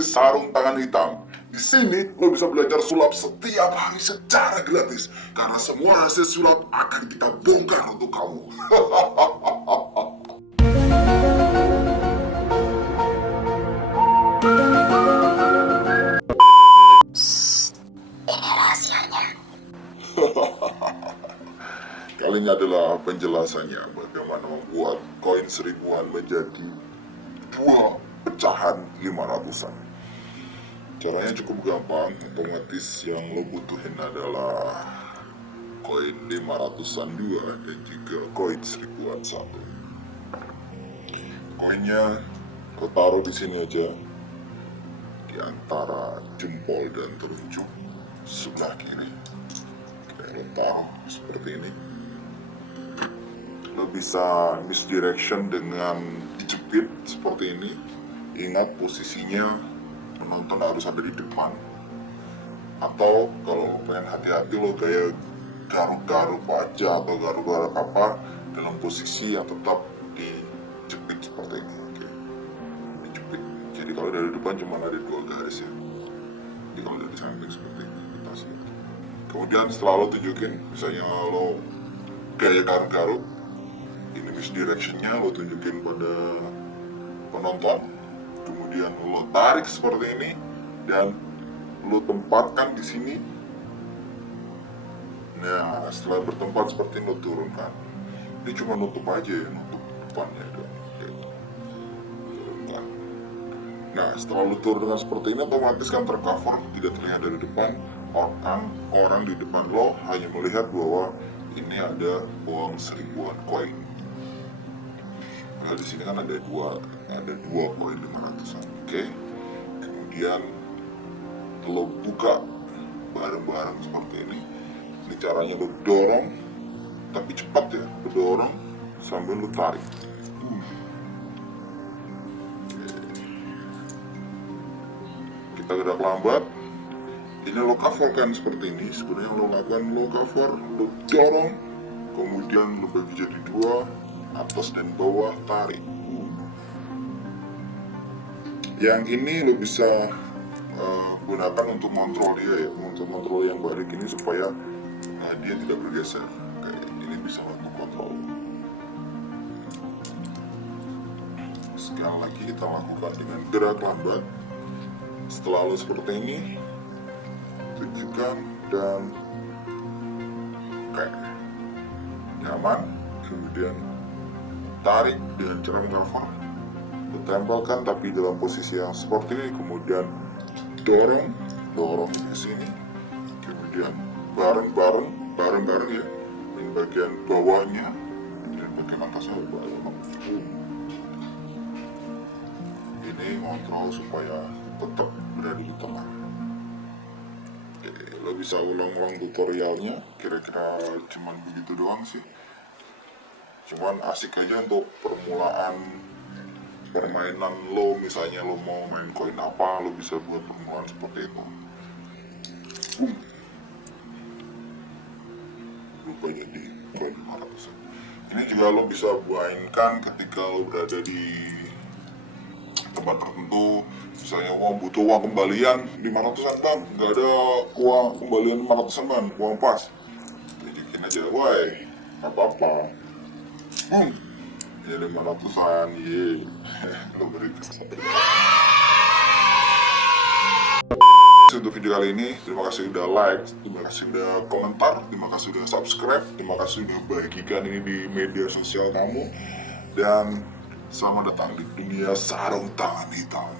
Sarung Tangan Hitam. Di sini lo bisa belajar sulap setiap hari secara gratis karena semua hasil sulap akan kita bongkar untuk kamu. Ini rahasianya. Kali ini adalah penjelasannya bagaimana membuat koin 1000-an menjadi 2 pecahan 500-an. Caranya cukup gampang, otomatis yang lo butuhin adalah koin 500-an 2 dan juga koin 1000-an 1. Koinnya lo taruh di sini aja, di antara jempol dan telunjuk sebelah kiri. Kayak lo taruh seperti ini. Lo bisa misdirection dengan dijepit seperti ini. Ingat posisinya penonton harus ada di depan, atau kalau pengen hati-hati lo kayak garuk-garuk aja atau garuk-garuk apa dalam posisi yang tetap dijepit seperti ini. Oke. Dijepit. Jadi kalau dari depan cuma ada 2 garis ya. Jadi kalau dari samping seperti ini kita sih. Kemudian setelah lo tunjukin, misalnya lo kayak garuk-garuk, ini misdirectionnya lo tunjukin pada penonton. Kemudian lo tarik seperti ini dan lo tempatkan di sini. Nah, setelah bertempat seperti ini lo turunkan. Ini cuma nutup aja ya, nutup depannya doang. Turunkan. Nah, setelah lo turunkan seperti ini, otomatis kan tercover, tidak terlihat dari depan. Orang di depan lo hanya melihat bahwa ini ada uang 1000-an koin. Nah, di sini kan ada dua koin 500-an. Oke. Kemudian lo buka bareng-bareng seperti ini. Ini caranya lo dorong, tapi cepat ya. Lo dorong sambil lo tarik. Kita gerak lambat. Ini lo coverkan seperti ini. Sebenarnya lo lakukan, lo cover, lo dorong, kemudian lo bagi jadi 2. Atas dan bawah tarik. Yang ini lo bisa gunakan untuk kontrol dia ya, untuk kontrol yang balik ini supaya dia tidak bergeser. Kayak ini bisa untuk kontrol. Sekali lagi kita lakukan dengan gerak lambat. Setelah lo seperti ini, tunjukkan dan kayak nyaman, kemudian tarik dengan cara mengcover, ditempelkan tapi dalam posisi yang seperti ini, kemudian dorong ke sini, kemudian bareng ya, di bagian bawahnya dan bagian atasnya bareng. Ini kontrol supaya tetap berada di tengah. Oke, lo bisa ulang-ulang tutorialnya, kira-kira cuman begitu doang sih. Cuman asik aja untuk permulaan permainan lo, misalnya lo mau main koin apa, lo bisa buat permulaan seperti itu. Lupa jadi koin 500. Ini juga lo bisa mainkan ketika lo berada di tempat tertentu. Misalnya butuh uang kembalian 500-an kan, nggak ada uang kembalian 500-an kan, uang pas. Tunjukin aja, woi, apa-apa. Ya 500-an, ye. Lo berkesan. Untuk video kali ini, terima kasih udah like, terima kasih udah komentar, terima kasih udah subscribe, terima kasih udah bagikan ini di media sosial kamu. Dan selamat datang di dunia sarung tangan hitam.